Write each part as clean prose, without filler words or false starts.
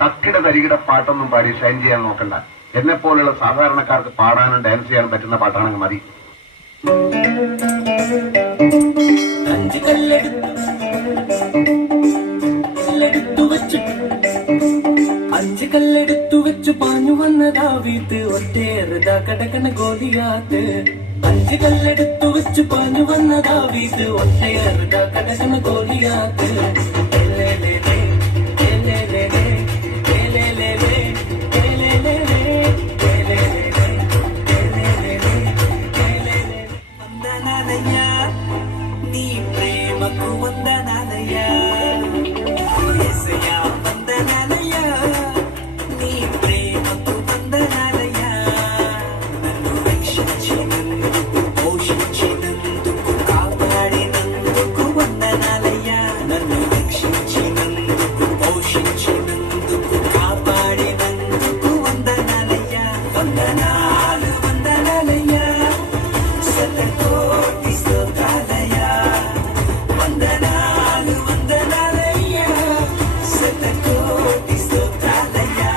തക്കിട തരികിട പാട്ടൊന്നും പാടി ഷൈൻ ചെയ്യാൻ നോക്കണ്ട. എന്നെ പോലുള്ള സാധാരണക്കാർക്ക് പാടാനും ഡാൻസ് ചെയ്യാനും പറ്റുന്ന പാട്ടാണെങ്കിൽ മതി. അഞ്ച് കല്ലെടുത്തു വെച്ചു പാഞ്ഞു വന്നതാ വീട്ട് ഒറ്റേറുതാ കടകണ ഗോലിയാത്ത്. അഞ്ച് കല്ലെടുത്തു വെച്ചു പാഞ്ഞു വന്നതാ വീട്ട് ഒറ്റേറുതാ കടകണ ഗോലിയാത്ത്. నీ ప్రేమకు వందనాలయ్యా యేసయ్యా, వందనాలయ్యా నీ ప్రేమకు వందనాలయ్యా. నన్ను రక్షించినందుకు, పోషించినందుకు, కాపాడినందుకు వందనాలయ్యా. నన్ను రక్షించినందుకు, పోషించినందుకు, కాపాడినందుకు వందనాలయ్యా. వందనాలు వందనాలయ్యా, శతకోటి స్తోత్రాలయ్యా. వందనాలు వందనాలయ్యా, శతకోటి స్తోత్రాలయ్యా.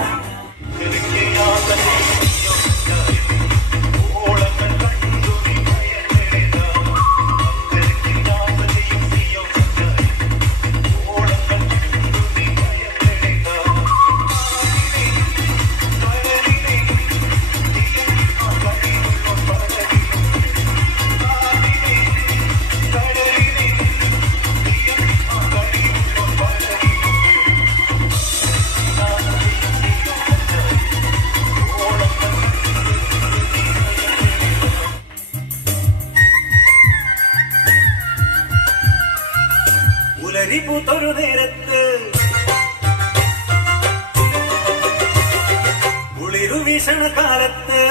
ഉലരിപ്പൂത്തൊരു നേരത്ത് കുളിരു വീശണ കാലത്ത്